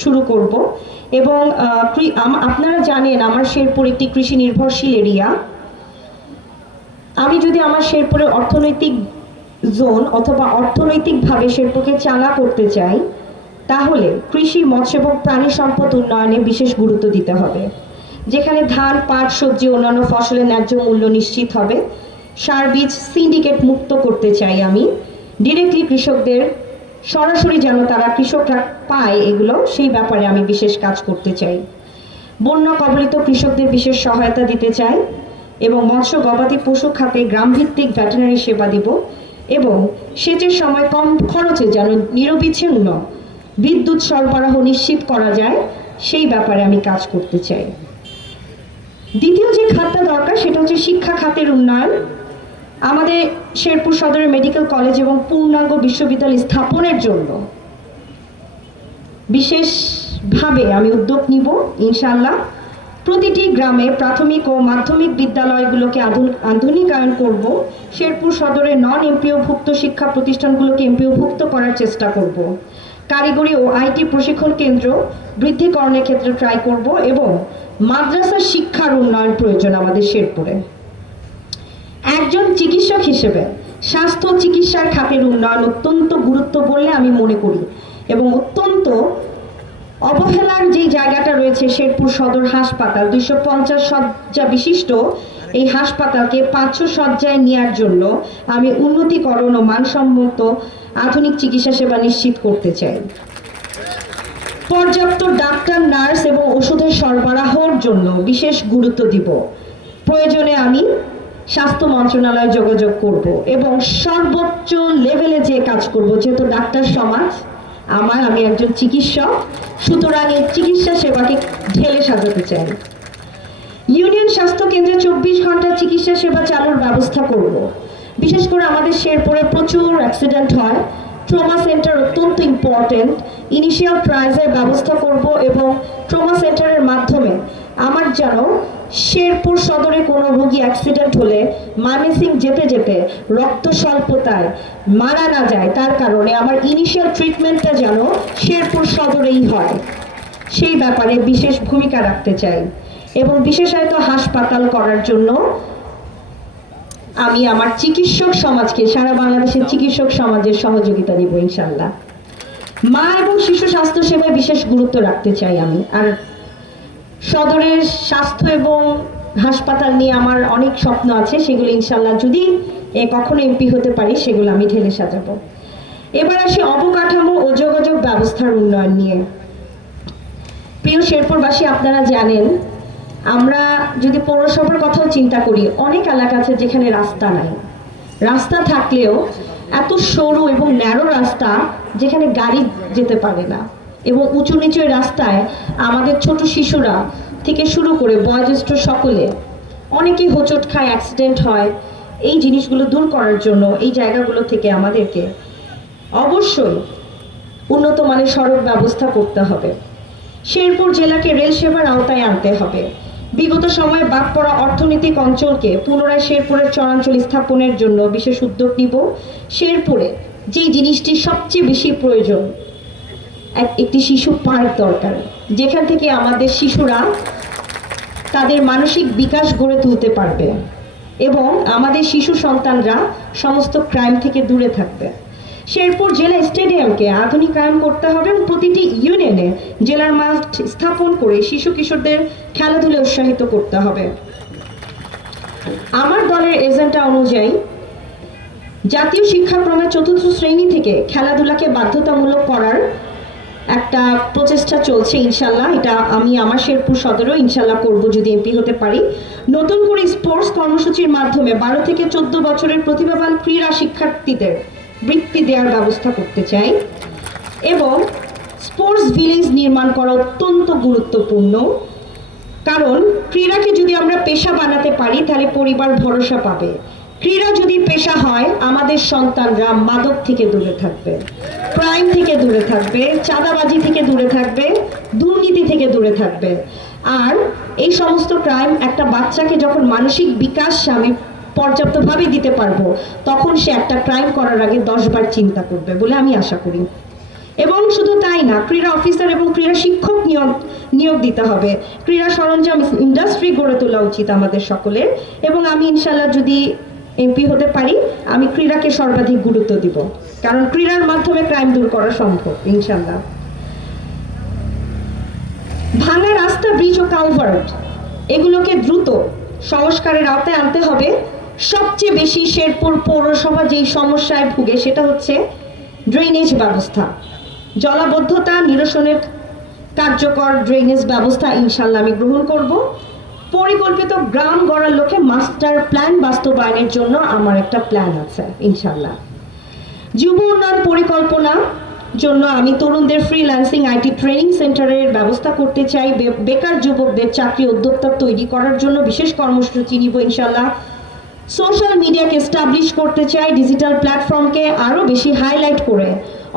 শুরু করব এবং আপনারা জানেন আমার শেরপুর একটি কৃষি নির্ভরশীল এরিয়া। আমি যদি আমার শেরপুরের অর্থনৈতিক জোন অথবা অর্থনৈতিকভাবে শেরপুরকে চাঙা করতে চাই, তাহলে কৃষি, মৎস্য এবং প্রাণী সম্পদ উন্নয়নে বিশেষ গুরুত্ব দিতে হবে, যেখানে ধান, পাট, সবজি, অন্যান্য ফসলের ন্যায্য মূল্য নিশ্চিত হবে। সার বীজ সিন্ডিকেট মুক্ত করতে চাই আমি। ডিরেক্টলি কৃষকদের সরাসরি যেন তারা কৃষকরা পায় এগুলো, সেই ব্যাপারে আমি বিশেষ কাজ করতে চাই। বন্যা কবলিত কৃষকদের বিশেষ সহায়তা দিতে চাই এবং মৎস্য, গবাদি পশু খাতে গ্রামভিত্তিক ভেটেরিনারি সেবা দিব এবং সেচের সময় কম খরচে যেন নিরবিচ্ছিন্ন বিদ্যুৎ সরবরাহ নিশ্চিত করা যায়, সেই ব্যাপারে আমি কাজ করতে চাই। দ্বিতীয় যে খাতটা দরকার সেটা হচ্ছে শিক্ষা খাতের উন্নয়ন। আমাদের শেরপুর সদরের মেডিকেল কলেজ এবং পূর্ণাঙ্গ বিশ্ববিদ্যালয় স্থাপনের জন্য বিশেষভাবে আমি উদ্যোগ নিব ইনশাআল্লাহ। প্রতিটি গ্রামে প্রাথমিক ও মাধ্যমিক বিদ্যালয়গুলোকে আধুনিকায়ন করব। শেরপুর সদরের নন এমপিওভুক্ত শিক্ষা প্রতিষ্ঠানগুলোকে এমপিওভুক্ত করার চেষ্টা করব। কারিগরি ও আইটি প্রশিক্ষণ কেন্দ্র বৃদ্ধিকরণের ক্ষেত্রে ট্রাই করব এবং মাদ্রাসা শিক্ষার উন্নয়ন প্রয়োজন আমাদের শেরপুরে। একজন চিকিৎসক হিসেবে স্বাস্থ্য চিকিৎসার খাতের উন্নয়ন অত্যন্ত গুরুত্ব বলে আমি মনে করি এবং অত্যন্ত অবহেলার যে জায়গাটা রয়েছে শেরপুর সদর হাসপাতাল, 250 শয্যা বিশিষ্ট এই হাসপাতালকে 500 শয্যায় নেওয়ার জন্য আমি উন্নতিকরণ ও মানসম্মত আধুনিক চিকিৎসা সেবা নিশ্চিত করতে চাই। পর্যাপ্ত ডাক্তার, নার্স এবং ওষুধের সরবরাহের জন্য বিশেষ গুরুত্ব দিব। প্রয়োজনে আমি স্বাস্থ্য মন্ত্রণালয়ে যোগাযোগ করব এবং সর্বোচ্চ লেভেলে যে কাজ করব, যেহেতু ডাক্তার সমাজ আমি একজন চিকিৎসক, সুতরাং এই চিকিৎসা সেবাকে ঢেলে সাজাতে চাই। ইউনিয়ন স্বাস্থ্য কেন্দ্রে 24 ঘন্টা চিকিৎসা সেবা চালুর ব্যবস্থা করব। বিশেষ করে আমাদের শেরপুরে প্রচুর অ্যাক্সিডেন্ট হয়, ট্রমা সেন্টার অত্যন্ত ইম্পর্টেন্ট। ইনিশিয়াল ট্রায়ালের ব্যবস্থা করব এবং ট্রমা সেন্টারের মাধ্যমে আমার যেন শেরপুর সদরে কোনো রোগী অ্যাক্সিডেন্ট হলে ময়মনসিং যেতে যেতে রক্ত স্বল্পতায় মারা না যায়, তার কারণে আমার ইনিশিয়াল ট্রিটমেন্টটা যেন শেরপুর সদরেই হয়, সেই ব্যাপারে বিশেষ ভূমিকা রাখতে চাই এবং বিশেষায়িত হাসপাতাল করার জন্য আমি আমার চিকিৎসক সমাজকে, সারা বাংলাদেশের চিকিৎসক সমাজের সহযোগিতা দিব ইনশাল্লাহ। মা এবং শিশু স্বাস্থ্য সেবায় বিশেষ গুরুত্ব রাখতে চাই আমি। আর সদরের স্বাস্থ্য এবং হাসপাতাল নিয়ে আমার অনেক স্বপ্ন আছে, সেগুলো ইনশাল্লাহ যদি কখনো এমপি হতে পারি সেগুলো আমি ঢেলে সাজাবো। এবার আসি অবকাঠামো ও যোগাযোগ ব্যবস্থার উন্নয়ন নিয়ে। প্রিয় শেরপুরবাসী, আপনারা জানেন আমরা যদি পৌরসভার কথাও চিন্তা করি, অনেক এলাকা আছে যেখানে রাস্তা নাই। রাস্তা থাকলেও এত সরু এবং ন্যারো রাস্তা যেখানে গাড়ি যেতে পারে না এবং উঁচু নিচু রাস্তায় আমাদের ছোট শিশুরা থেকে শুরু করে বয়োজ্যেষ্ঠ সকলে অনেকেই হোঁচট খায়, অ্যাক্সিডেন্ট হয়। এই জিনিসগুলো দূর করার জন্য এই জায়গাগুলো থেকে আমাদেরকে অবশ্যই উন্নত মানের সড়ক ব্যবস্থা করতে হবে। শেরপুর জেলাকে রেল সেবার আওতায় আনতে হবে। বিগত সময়ে বাদ পড়া অর্থনৈতিক অঞ্চলকে পুনরায় শেরপুরের চরাঞ্চল স্থাপনের জন্য বিশেষ উদ্যোগ নিব। শেরপুরে যেই জিনিসটি সবচেয়ে বেশি প্রয়োজন, একটি শিশু পার্ক দরকার, যেখান থেকে আমাদের শিশুরা তাদের মানসিক বিকাশ গড়ে তুলতে পারবে এবং আমাদের শিশু সন্তানরা সমস্ত ক্রাইম থেকে দূরে থাকবে। শেরপুর জেলা স্টেডিয়ামকে আধুনিকায়ন করতে হবে এবং প্রতিটি ইউনিয়নে জেলার মাঠ স্থাপন করে শিশু কিশোরদের খেলাধুলা উৎসাহিত করতে হবে। আমার দলের এজেন্ডা অনুযায়ী জাতীয় শিক্ষাক্রমে 4র্থ শ্রেণী থেকে খেলাধুলাকে বাধ্যতামূলক করার একটা প্রচেষ্টা চলছে ইনশাল্লাহ। এটা আমি আমার শেরপুর সদরেও ইনশাল্লাহ করব যদি এমপি হতে পারি। নতুন করে স্পোর্টস কর্মসূচির মাধ্যমে 12 থেকে 14 বছরের প্রতিভাবান ক্রীড়া শিক্ষার্থীদের বৃত্তি দেওয়ার ব্যবস্থা করতে চাই এবং স্পোর্টস ভিলেজ নির্মাণ করা অত্যন্ত গুরুত্বপূর্ণ, কারণ ক্রীড়াকে যদি আমরা পেশা বানাতে পারি তাহলে পরিবার ভরসা পাবে। ক্রীড়া যদি পেশা হয়, আমাদের সন্তানরা মাদক থেকে দূরে থাকবে, ক্রাইম থেকে দূরে থাকবে, চাঁদাবাজি থেকে দূরে থাকবে, দুর্নীতি থেকে দূরে থাকবে। আর এই সমস্ত ক্রাইম একটা বাচ্চাকে যখন মানসিক বিকাশ আমি পর্যাপ্তভাবে দিতে পারবো, তখন সে একটা ক্রাইম করার আগে 10 বার চিন্তা করবে বলে আমি আশা করি। এবং শুধু তাই না, ক্রীড়া অফিসার এবং ক্রীড়া শিক্ষক নিয়োগ দিতে হবে। ক্রীড়া সরঞ্জাম ইন্ডাস্ট্রি গড়ে তোলা উচিত আমাদের সকলের। এবং আমি ইনশাল্লাহ যদি এমপি হতে পারি, আমি ক্রীড়াকে সর্বাধিক গুরুত্ব দিব, কারণ ক্রীড়ার মাধ্যমে ক্রাইম দূর করা সম্ভব ইনশাল্লাহ। ভাঙা রাস্তা, ব্রিজ ও কালভার্ট এগুলোকে দ্রুত সংস্কারের আওতায় আনতে হবে। সবচেয়ে বেশি শেরপুর পৌরসভা যেই সমস্যায় ভুগে সেটা হচ্ছে ড্রেনেজ ব্যবস্থা। জলাবদ্ধতা নিরসনের কার্যকর ড্রেনেজ ব্যবস্থা ইনশাল্লাহ আমি গ্রহণ করব। পরিকল্পিত গ্রাম গড়ার লক্ষ্যে মাস্টার প্ল্যান বাস্তবায়নের জন্য আমার একটা প্ল্যান আছে ইনশাল্লাহ। যুব উন্নয়ন পরিকল্পনা জন্য আমি তরুণদের ফ্রিল্যান্সিং আইটি ট্রেনিং সেন্টারের ব্যবস্থা করতে চাই। বেকার যুবকদের চাকরি উদ্যোক্তা তৈরি করার জন্য বিশেষ কর্মসূচি নিব ইনশাল্লাহ। সোশ্যাল মিডিয়াকে এস্টাবলিশ করতে চাই, ডিজিটাল প্ল্যাটফর্মকে আরও বেশি হাইলাইট করে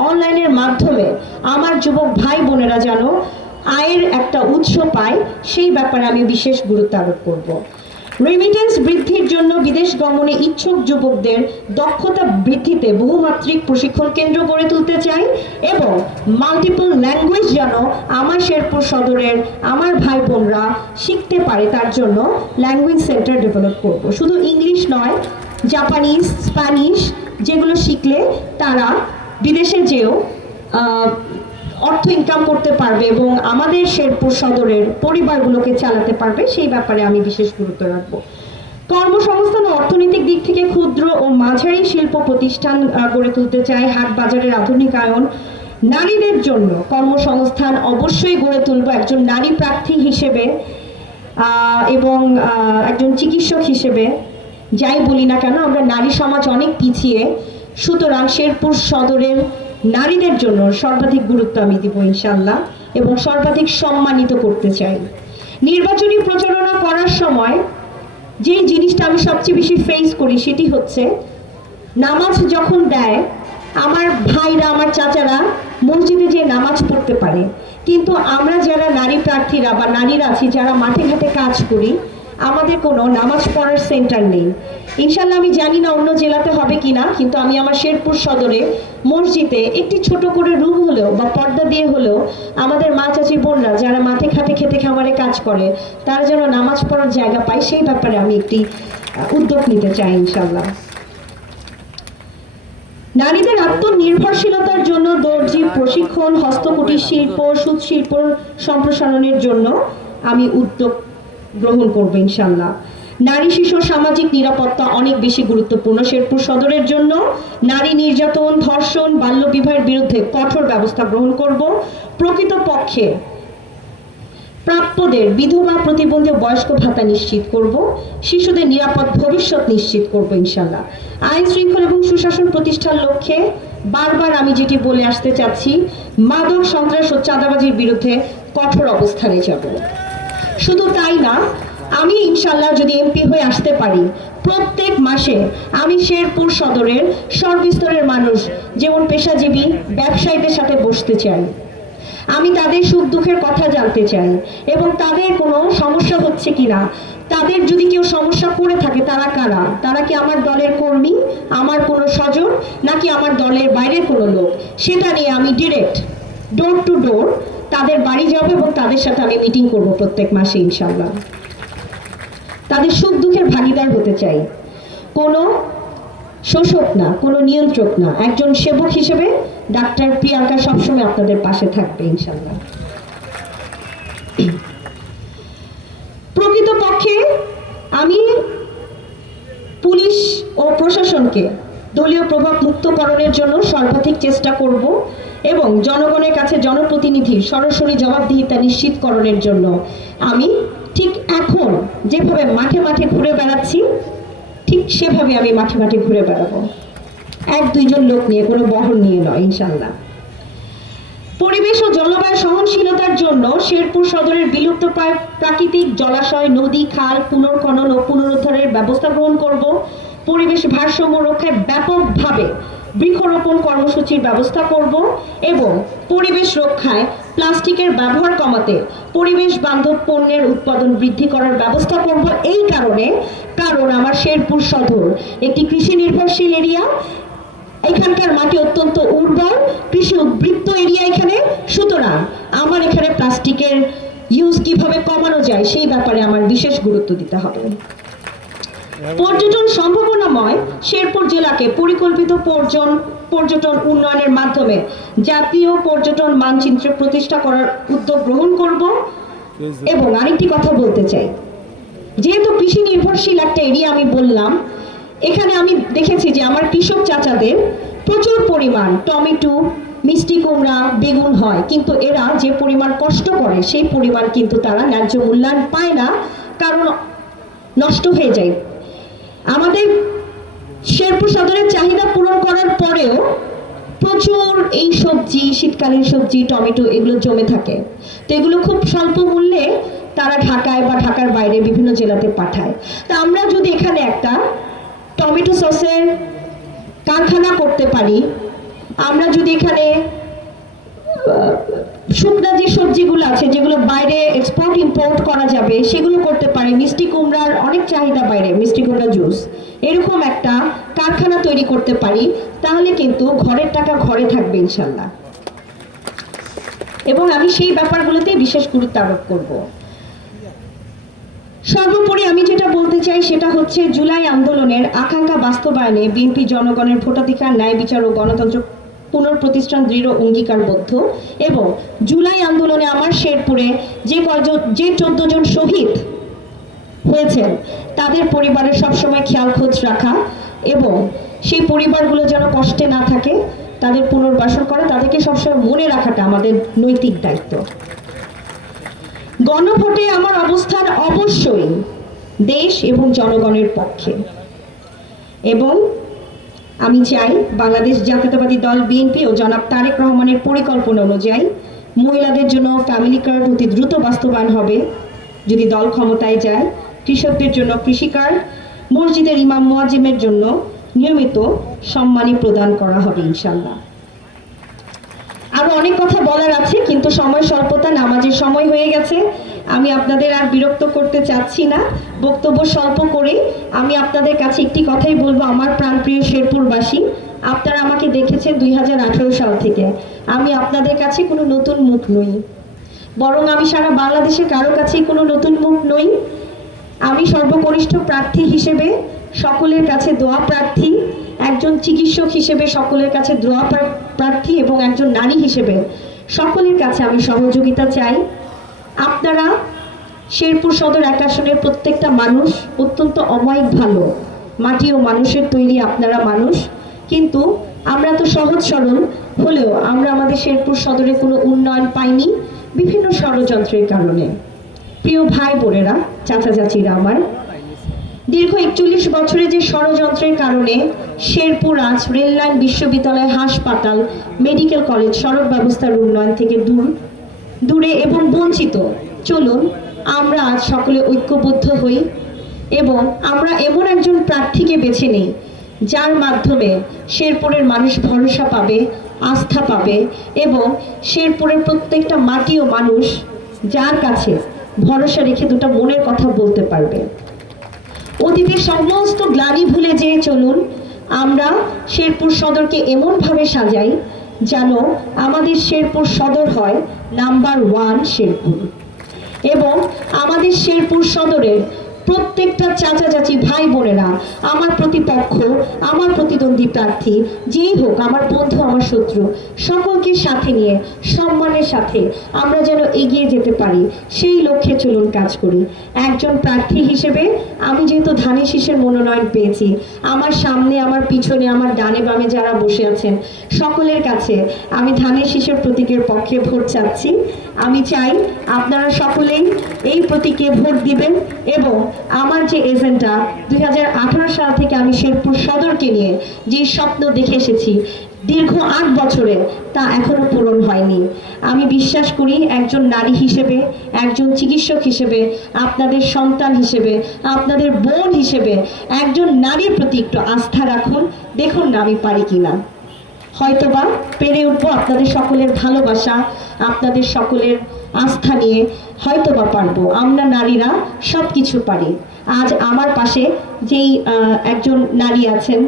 অনলাইনের মাধ্যমে আমার যুবক ভাই বোনেরা যেন আয়ের একটা উৎস পায়, সেই ব্যাপারে আমি বিশেষ গুরুত্ব আরোপ করব। রেমিটেন্স বৃদ্ধির জন্য বিদেশ গমনে ইচ্ছুক যুবকদের দক্ষতা বৃদ্ধিতে বহুমাত্রিক প্রশিক্ষণ কেন্দ্র গড়ে তুলতে চাই এবং মাল্টিপল ল্যাঙ্গুয়েজ যেন আমার শেরপুর সদরের আমার ভাই বোনরা শিখতে পারে, তার জন্য ল্যাঙ্গুয়েজ সেন্টার ডেভেলপ করব। শুধু ইংলিশ নয়, জাপানিজ, স্প্যানিশ যেগুলো শিখলে তারা বিদেশে যেও অর্থ ইনকাম করতে পারবে এবং আমাদের শেরপুর সদরের পরিবারগুলোকে চালাতে পারবে, সেই ব্যাপারে আমি বিশেষ গুরুত্ব রাখব। কর্মসংস্থান ও অর্থনৈতিক দিক থেকে ক্ষুদ্র ও মাঝারি শিল্প প্রতিষ্ঠান গড়ে তুলতে চাই। হাট বাজারের আধুনিকায়ন, নারীদের জন্য কর্মসংস্থান অবশ্যই গড়ে তুলব একজন নারী প্রার্থী হিসেবে এবং একজন চিকিৎসক হিসেবে। যাই বলি না কেন, আমরা নারী সমাজ অনেক পিছিয়ে, সুতরাং শেরপুর সদরের নারীদের জন্য সর্বাধিক গুরুত্ব আমি দিব ইনশাল্লাহ এবং সর্বাধিক সম্মানিত করতে চাই। নির্বাচনী প্রচারণা করার সময় যেই জিনিসটা আমি সবচেয়ে বেশি ফেস করি সেটি হচ্ছে, নামাজ যখন দেয় আমার ভাইরা, আমার চাচারা মসজিদে যে নামাজ পড়তে পারে, কিন্তু আমরা যারা নারী প্রার্থীরা বা নারীরা আছি যারা মাঠে ঘাটে কাজ করি, আমাদের কোনো নামাজ পড়ার সেন্টার নেই। ইনশাল্লাহ আমি জানি না অন্য জেলাতে হবে কিনা, কিন্তু আমি আমার শেরপুর সদরে মসজিদে একটি ছোট করে রুম হলেও বা পর্দা দিয়ে হলেও আমাদের মা চাচি বোনরা যারা মাঠে ঘাটে খেতে খামারে কাজ করে তারা যেন নামাজ পড়ার জায়গা পায়, সেই ব্যাপারে আমি একটি উদ্যোগ নিতে চাই ইনশাল্লাহ। নারীদের আত্মনির্ভরশীলতার জন্য দর্জি প্রশিক্ষণ, হস্তকুটির শিল্প, সুত শিল্প সম্প্রসারণের জন্য আমি উদ্যোগ গ্রহণ করবো ইনশাল্লাহ। নারী শিশু সামাজিক নিরাপত্তা অনেক বেশি গুরুত্বপূর্ণ শেরপুর সদরের জন্য। নারী নির্যাতন, ধর্ষণ, বাল্যবিবাহের বিরুদ্ধে কঠোর ব্যবস্থা গ্রহণ করব। প্রকৃতপক্ষে প্রাপ্যদের বিধবা প্রতিবন্ধী বয়স্ক ভাতা নিশ্চিত করব। শিশুদের নিরাপদ ভবিষ্যৎ নিশ্চিত করব ইনশাল্লাহ। আইন শৃঙ্খলা এবং সুশাসন প্রতিষ্ঠার লক্ষ্যে বারবার আমি যেটি বলে আসতে চাচ্ছি, মাদক, সন্ত্রাস ও চাঁদাবাজির বিরুদ্ধে কঠোর অবস্থানে যাব। শুধু তাই না, আমি ইনশাল্লাহ যদি এমপি হয়ে আসতে পারি, প্রত্যেক মাসে আমি শেরপুর সদরের সর্বস্তরের মানুষ যেমন পেশাজীবী ব্যবসায়ীদের সাথে বসতে চাই। আমি তাদের সুখ দুঃখের কথা জানতে চাই এবং তাদের কোনো সমস্যা হচ্ছে কিনা, তাদের যদি কেউ সমস্যা করে থাকে তারা কারা, তারা কি আমার দলের কর্মী, আমার কোনো স্বজন, নাকি আমার দলের বাইরের কোনো লোক, সেটা নিয়ে আমি ডিরেক্ট ডোর টু ডোর তাদের বাড়ি যাব এবং তাদের সাথে আমি মিটিং করব প্রত্যেক মাসে ইনশাল্লাহ। তাদের সুখ দুঃখের ভাগিদার হতে চাই, কোনো শোষক না, কোনো নিয়ন্ত্রক না। একজন সেবক হিসেবে ডাক্তার প্রিয়াঙ্কা সবসময় আপনাদের পাশে থাকবে ইনশাল্লাহ। প্রকৃতপক্ষে আমি পুলিশ ও প্রশাসনকে দলীয় প্রভাব মুক্তকরণের জন্য সর্বাধিক চেষ্টা করব এবং জনগণের কাছে জনপ্রতিনিধির সরাসরি জবাবদিহিতা নিশ্চিতকরণের জন্য আমি ঠিক এখন যেভাবে মাঠে মাঠে ঘুরে বেড়াচ্ছি, ঠিক সেভাবে আমি মাঠে মাঠে ঘুরে বেড়াবো, এক দুইজন লোক নিয়ে, কোনো বহর নিয়ে নয় ইনশাল্লাহ। পরিবেশ ও জলবায়ু সহনশীলতার জন্য শেরপুর সদরের বিলুপ্ত প্রাকৃতিক জলাশয়, নদী, খাল পুনর্খনন ও পুনরুদ্ধারের ব্যবস্থা গ্রহণ করব। পরিবেশ ভারসাম্য রক্ষায় ব্যাপকভাবে বৃক্ষরোপণ কর্মসূচির ব্যবস্থা করব এবং পরিবেশ রক্ষায় প্লাস্টিকের ব্যবহার কমাতে পরিবেশ বান্ধব পণ্যের উৎপাদন বৃদ্ধি করার ব্যবস্থা করব। এই কারণ আমার শেরপুর সদর একটি কৃষি নির্ভরশীল এরিয়া, এখানকার মাটি অত্যন্ত উর্বর, কৃষি উদ্বৃত্ত এরিয়া এখানে, সুতরাং আমার এখানে প্লাস্টিকের ইউজ কিভাবে কমানো যায় সেই ব্যাপারে আমার বিশেষ গুরুত্ব দিতে হবে। পর্যটন সম্ভাবনাময় শেরপুর জেলাকে পরিকল্পিত পর্যটন উন্নয়নের মাধ্যমে জাতীয় পর্যটন মানচিত্র প্রতিষ্ঠা করার উদ্যোগ গ্রহণ করব। এবং আরেকটি কথা বলতে চাই, যেহেতু কৃষি নির্ভরশীল একটা এরিয়া আমি বললাম, এখানে আমি দেখেছি যে আমার কৃষক চাচাদের প্রচুর পরিমাণ টমেটো, মিষ্টি কুমড়া, বেগুন হয়, কিন্তু এরা যে পরিমাণ কষ্ট করে সেই পরিমাণ কিন্তু তারা ন্যায্য মূল্যায়ন পায় না, কারণ নষ্ট হয়ে যায়। আমাদের শেরপুর সদরের চাহিদা পূরণ করার পরেও প্রচুর এই সবজি, শীতকালীন সবজি, টমেটো এগুলো জমে থাকে, তো এগুলো খুব স্বল্প মূল্যে তারা ঢাকায় বা ঢাকার বাইরে বিভিন্ন জেলাতে পাঠায়। তা আমরা যদি এখানে একটা টমেটো সসের কারখানা করতে পারি, আমরা যদি এখানে শুকনা যে সবজিগুলো আছে যেগুলো বাইরে এক্সপোর্ট ইম্পোর্ট করা যাবে সেগুলো করতে পারি, মিষ্টি কুমড়ার অনেক চাহিদা বাইরে, মিষ্টি কুমড়া জুস, এরকম একটা কারখানা তৈরি করতে পারি, তাহলে কিন্তু ঘরের টাকা ঘরে থাকবে ইনশাল্লাহ। এবং আমি সেই ব্যাপারগুলোতে বিশেষ গুরুত্ব আরোপ করব। সর্বোপরি আমি যেটা বলতে চাই সেটা হচ্ছে, জুলাই আন্দোলনের আকাঙ্ক্ষা বাস্তবায়নে বিএনপি জনগণের ভোটাধিকার, ন্যায় বিচার ও গণতন্ত্র পুনঃপ্রতিষ্ঠান দৃঢ় অঙ্গীকারবদ্ধ। এবং জুলাই আন্দোলনে আমার শেরপুরে যে 14 জন শহীদ হয়েছেন তাদের পরিবারের সবসময় খেয়াল খোঁজ রাখা এবং সেই পরিবারগুলো যেন কষ্টে না থাকে, তাদের পুনর্বাসন করা, তাদেরকে সবসময় মনে রাখাটা আমাদের নৈতিক দায়িত্ব। গণভোটে আমার অবস্থান অবশ্যই দেশ এবং জনগণের পক্ষে, এবং আমি চাই বাংলাদেশ জাতীয়তাবাদী দল বিএনপি ও জনাব তারেক রহমানের পরিকল্পনা অনুযায়ী মহিলাদের জন্য ফ্যামিলি কার্ড অতি দ্রুত বাস্তবায়ন হবে যদি দল ক্ষমতায় যায়, কৃষকদের জন্য কৃষি কার্ড, মসজিদের ইমাম মুয়াজ্জিমের জন্য নিয়মিত সম্মানী প্রদান করা হবে ইনশাআল্লাহ। আরো অনেক কথা বলার আছে, কিন্তু সময় স্বল্পতা, নামাজের সময় হয়ে গেছে, আমি আপনাদের আর বিরক্ত করতে চাচ্ছি না। বক্তব্য স্বল্প করে আমি আপনাদের কাছে একটি কথাই বলবো, আমার প্রাণপ্রিয় শেরপুরবাসী, আপনারা আমাকে দেখেছেন 2018 সাল থেকে। আমি আপনাদের কাছে কোনো নতুন মুখ নই, বরং আমি সারা বাংলাদেশের কারো কাছেই কোনো নতুন মুখ নই। আমি সর্বকনিষ্ঠ প্রার্থী হিসেবে সকলের কাছে দোয়া প্রার্থী, একজন চিকিৎসক হিসেবে সকলের কাছে দোয়া প্রার্থী, এবং একজন নারী হিসেবে সকলের কাছে আমি সহযোগিতা চাই। আপনারা শেরপুর সদর 1 আসনের প্রত্যেকটা মানুষ অত্যন্ত অমায়িক ভালো, মাটি ও মানুষের তৈরি আপনারা মানুষ, কিন্তু আমরা তো সহজ সরল হলেও আমরা আমাদের শেরপুর সদরে কোনো উন্নয়ন পাইনি বিভিন্ন ষড়যন্ত্রের কারণে। প্রিয় ভাই বোনেরা, চাচা চাচিরা আমার, দীর্ঘ 41 বছরে যে ষড়যন্ত্রের কারণে শেরপুর আজ রেললাইন, বিশ্ববিদ্যালয়, হাসপাতাল, মেডিকেল কলেজ, সড়ক ব্যবস্থার উন্নয়ন থেকে দূরে এবং বঞ্চিত, চলুন আমরা আজ সকলে ঐক্যবদ্ধ হই এবং আমরা এমন একজন প্রার্থীকে বেছে নিই যার মাধ্যমে শেরপুরের মানুষ ভরসা পাবে, আস্থা পাবে, এবং শেরপুরের প্রত্যেকটা মাটি ও মানুষ যার কাছে ভরসা রেখে দুটো মনের কথা বলতে পারবে। অতীতের সমস্ত গ্লানি ভুলে যেয়ে চলুন আমরা শেরপুর সদরকে এমনভাবে সাজাই যেন আমাদের শেরপুর সদর হয় নাম্বার 1 শেরপুর, এবং আমাদের শেরপুর সদরের প্রত্যেকটা চাচা চাচি, ভাই বোনেরা, আমার প্রতিপক্ষ, আমার প্রতিদ্বন্দ্বী প্রার্থী যেই হোক, আমার বন্ধু, আমার শত্রু, সকলকে সাথে নিয়ে সম্মানের সাথে আমরা যেন এগিয়ে যেতে পারি, সেই লক্ষ্যে চলুন কাজ করি। একজন প্রার্থী হিসেবে আমি যেহেতু ধানের শীষের মনোনয়ন পেয়েছি, আমার সামনে, আমার পিছনে, আমার ডানে বামে যারা বসে আছেন সকলের কাছে আমি ধানের শীষের প্রতীকের পক্ষে ভোট চাচ্ছি। আমি চাই আপনারা সকলেই এই প্রতীকে ভোট দিবেন, এবং আমার যে এজেন্ডা 2018 সাল থেকে আমি শেরপুর সদরকে নিয়ে যে স্বপ্ন দেখে এসেছি দীর্ঘ 8 বছরে, তা এখনো পূরণ হয়নি। আমি বিশ্বাস করি একজন নারী হিসেবে, একজন চিকিৎসক হিসেবে, আপনাদের সন্তান হিসেবে, আপনাদের বোন হিসেবে একজন নারীর প্রতি একটু আস্থা রাখুন, দেখুন না আমি পারি কিনা, হয়তোবা পেরে উঠবো। আপনাদের সকলের ভালোবাসা, আপনাদের সকলের আস্থা নিয়ে হয়তোবা পারবো। আমরা নারীরা সব কিছু পারি। আজ আমার পাশে যেই একজন নারী আছেন,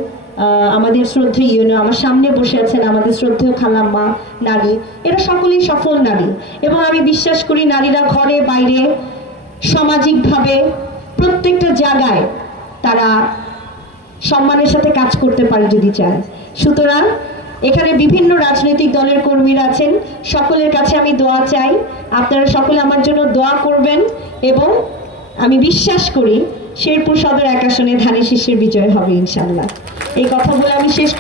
আমাদের শ্রদ্ধেয় ইউনো আমার সামনে বসে আছেন আমাদের শ্রদ্ধেয় খালাম্মা নারী, এরা সকলেই সফল নারী এবং আমি বিশ্বাস করি নারীরা ঘরে বাইরে সামাজিকভাবে প্রত্যেকটা জায়গায় তারা সম্মানের সাথে কাজ করতে পারে যদি চায়। সুতরাং এখানে বিভিন্ন রাজনৈতিক দলের কর্মীরা আছেন, সকলের কাছে আমি দোয়া চাই, আপনারা সকলে আমার জন্য দোয়া করবেন এবং আমি বিশ্বাস করি শেরপুর সদর 1 আসনে ধানের শীষের বিজয় হবে ইনশাআল্লাহ। এই কথা বলে আমি শেষ